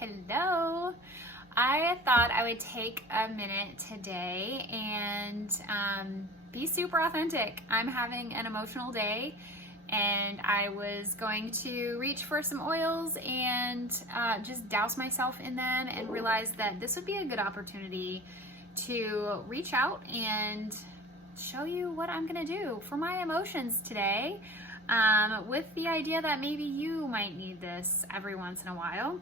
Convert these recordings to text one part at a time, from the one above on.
Hello. I thought I would take a minute today and be super authentic. I'm having an emotional day and I was going to reach for some oils and just douse myself in them and realized that this would be a good opportunity to reach out and show you what I'm gonna do for my emotions today, with the idea that maybe you might need this every once in a while.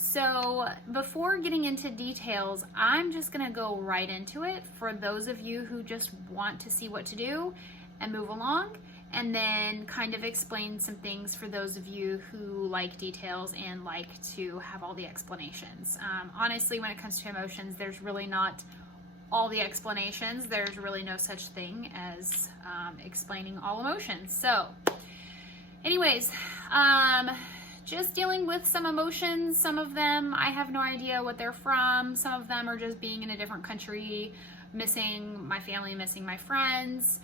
So before getting into details, I'm just gonna go right into it for those of you who just want to see what to do and move along, and then kind of explain some things for those of you who like details and like to have all the explanations. Honestly, when it comes to emotions, there's really not all the explanations. There's really no such thing as explaining all emotions. So anyways, just dealing with some emotions. Some of them I have no idea what they're from. Some of them are just being in a different country, missing my family, missing my friends,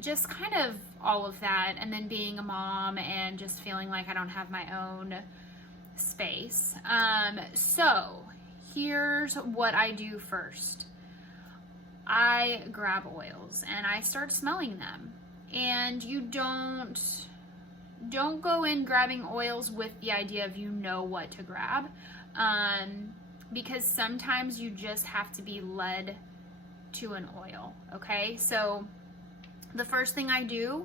just kind of all of that. And then being a mom and just feeling like I don't have my own space. So here's what I do first. I grab oils and I start smelling them. And you don't go in grabbing oils with the idea of you know what to grab, because sometimes you just have to be led to an oil, okay? So the first thing I do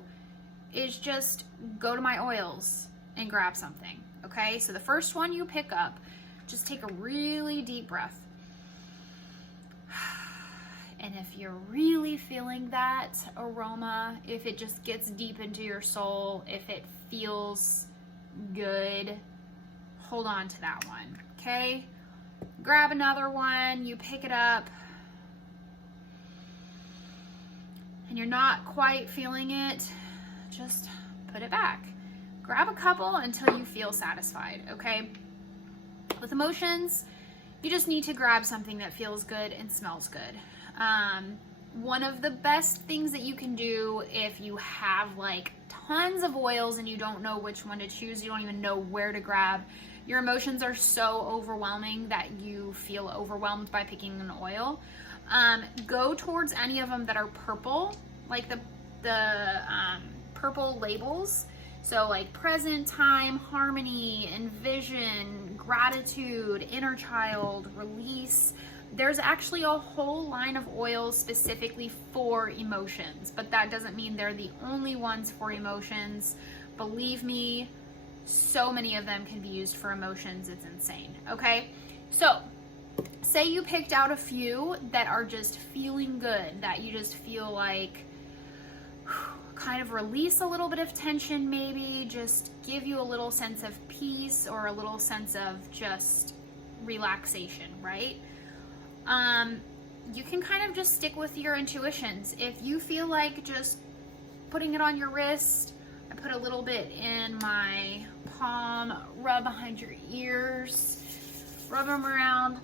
is just go to my oils and grab something, okay? So the first one you pick up, just take a really deep breath. And if you're really feeling that aroma, if it just gets deep into your soul, if it feels good, hold on to that one, okay? Grab another one, you pick it up, and you're not quite feeling it, just put it back. Grab a couple until you feel satisfied, okay? With emotions, you just need to grab something that feels good and smells good. One of the best things that you can do if you have like tons of oils and you don't know which one to choose, you don't even know where to grab, your emotions are so overwhelming that you feel overwhelmed by picking an oil, go towards any of them that are purple, like the purple labels. So like present, time, harmony, envision, gratitude, inner child, release. There's actually a whole line of oils specifically for emotions, but that doesn't mean they're the only ones for emotions. Believe me, so many of them can be used for emotions, it's insane, okay? So, say you picked out a few that are just feeling good, that you just feel like kind of release a little bit of tension, maybe just give you a little sense of peace or a little sense of just relaxation, right? You can kind of just stick with your intuitions. If you feel like just putting it on your wrist, I put a little bit in my palm, rub behind your ears, rub them around.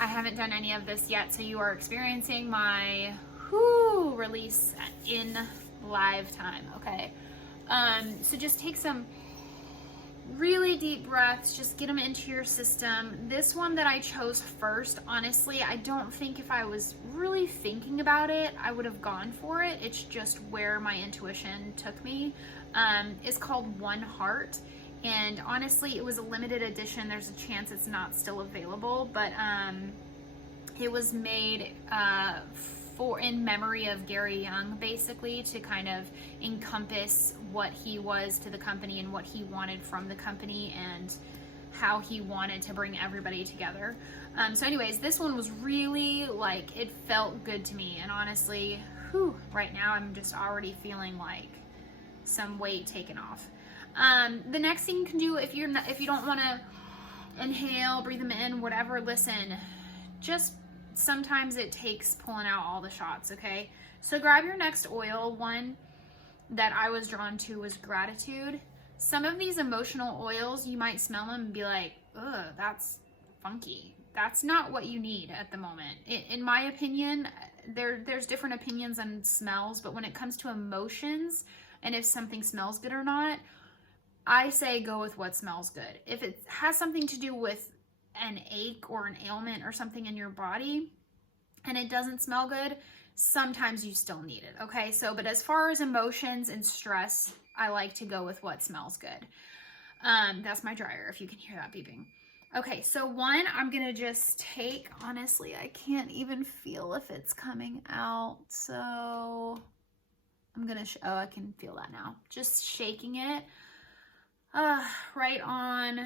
I haven't done any of this yet, so you are experiencing my release in live time, okay? So just take some really deep breaths, just get them into your system. This one that I chose first, honestly, I don't think if I was really thinking about it, I would have gone for it. It's just where my intuition took me. It's called One Heart. And honestly, it was a limited edition. There's a chance it's not still available, but it was made in memory of Gary Young, basically, to kind of encompass what he was to the company and what he wanted from the company and how he wanted to bring everybody together. So anyways, this one was really like, it felt good to me, and honestly, right now I'm just already feeling like some weight taken off. The next thing you can do, if you don't want to inhale, breathe them in, whatever, listen, just sometimes it takes pulling out all the shots, okay? So grab your next oil. One that I was drawn to was gratitude. Some of these emotional oils, you might smell them and be like, ugh, that's funky. That's not what you need at the moment. In my opinion, there's different opinions on smells, but when it comes to emotions and if something smells good or not, I say go with what smells good. If it has something to do with an ache or an ailment or something in your body and it doesn't smell good, sometimes you still need it, okay? So, but as far as emotions and stress, I like to go with what smells good. That's my dryer, if you can hear that beeping. Okay, so one, I'm gonna just take, honestly, I can't even feel if it's coming out. So I'm gonna, oh, I can feel that now. Just shaking it right on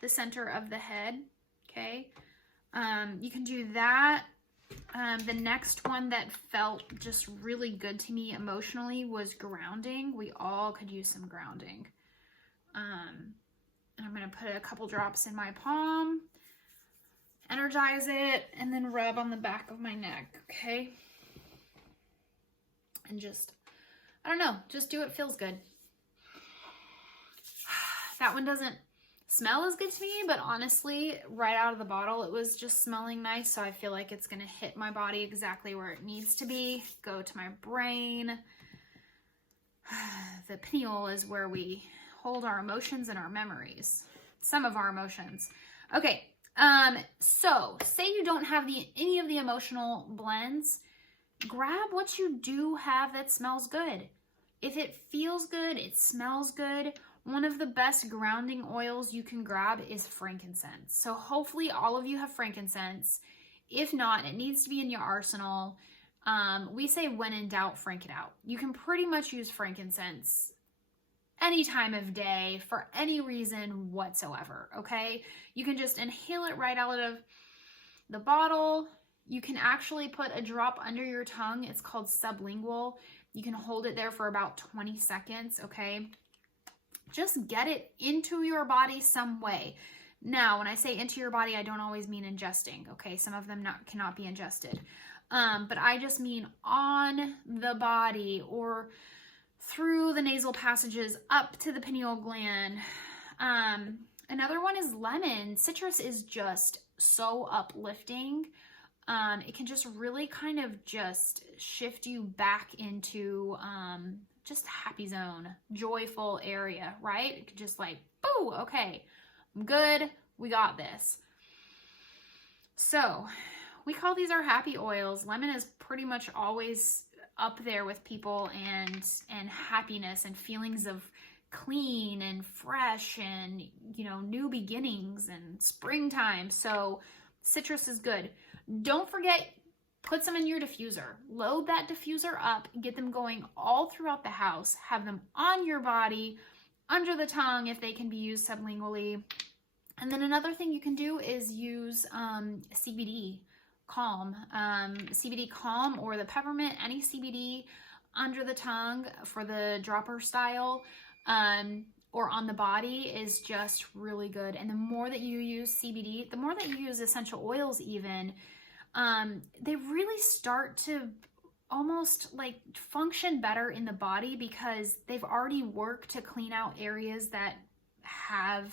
the center of the head, okay? You can do that. The next one that felt just really good to me emotionally was grounding. We all could use some grounding. And I'm going to put a couple drops in my palm, energize it, and then rub on the back of my neck, okay? And just, I don't know, just do what feels good. That one doesn't smell as good to me, but honestly, right out of the bottle, it was just smelling nice, so I feel like it's going to hit my body exactly where it needs to be, go to my brain. The pineal is where we hold our emotions and our memories. Some of our emotions. Okay, so say you don't have any of the emotional blends, grab what you do have that smells good. If it feels good, it smells good, one of the best grounding oils you can grab is frankincense. So hopefully all of you have frankincense. If not, it needs to be in your arsenal. We say when in doubt, frank it out. You can pretty much use frankincense any time of day for any reason whatsoever, okay? You can just inhale it right out of the bottle. You can actually put a drop under your tongue. It's called sublingual. You can hold it there for about 20 seconds, okay? Just get it into your body some way. Now, when I say into your body, I don't always mean ingesting, okay? Some of them cannot be ingested. But I just mean on the body or through the nasal passages up to the pineal gland. Another one is lemon. Citrus is just so uplifting. It can just really kind of just shift you back into just happy zone, joyful area, right? It could just like, boo, okay, I'm good, we got this. So we call these our happy oils. Lemon is pretty much always up there with people and happiness and feelings of clean and fresh and, you know, new beginnings and springtime. So citrus is good. Don't forget, put some in your diffuser. Load that diffuser up, get them going all throughout the house. Have them on your body, under the tongue if they can be used sublingually. And then another thing you can do is use CBD Calm. CBD Calm or the peppermint, any CBD under the tongue for the dropper style or on the body is just really good. And the more that you use CBD, the more that you use essential oils even, they really start to almost like function better in the body because they've already worked to clean out areas that have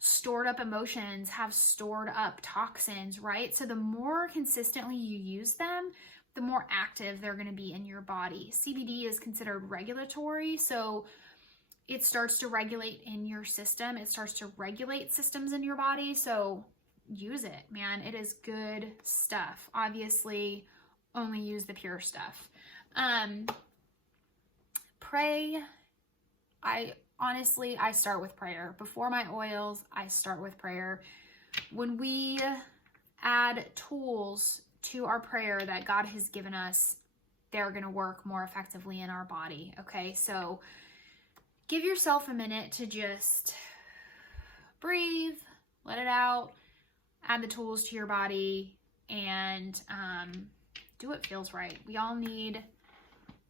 stored up emotions, have stored up toxins, right? So the more consistently you use them, the more active they're going to be in your body. CBD is considered regulatory, so it starts to regulate in your system. It starts to regulate systems in your body, so use it, man. It is good stuff. Obviously, only use the pure stuff. Pray. Honestly, I start with prayer. Before my oils, I start with prayer. When we add tools to our prayer that God has given us, they're going to work more effectively in our body, okay? So give yourself a minute to just breathe, let it out, add the tools to your body, and do what feels right. We all need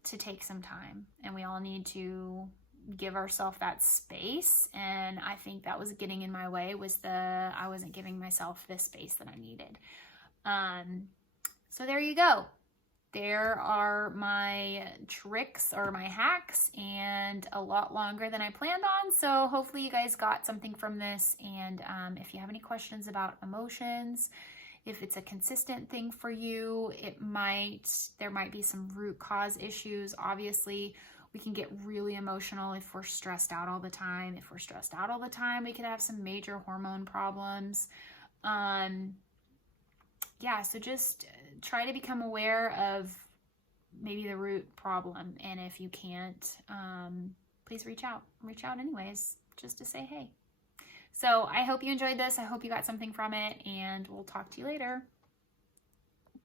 to take some time, and we all need to give ourselves that space, and I think that was getting in my way, was I wasn't giving myself the space that I needed. So there you go. There are my tricks or my hacks, and a lot longer than I planned on, so hopefully you guys got something from this. And if you have any questions about emotions, If it's a consistent thing for you, there might be some root cause issues. Obviously, we can get really emotional if we're stressed out all the time. If we're stressed out all the time, we could have some major hormone problems. Yeah, so just try to become aware of maybe the root problem. And if you can't, please reach out anyways, just to say hey. So I hope you enjoyed this. I hope you got something from it, and we'll talk to you later.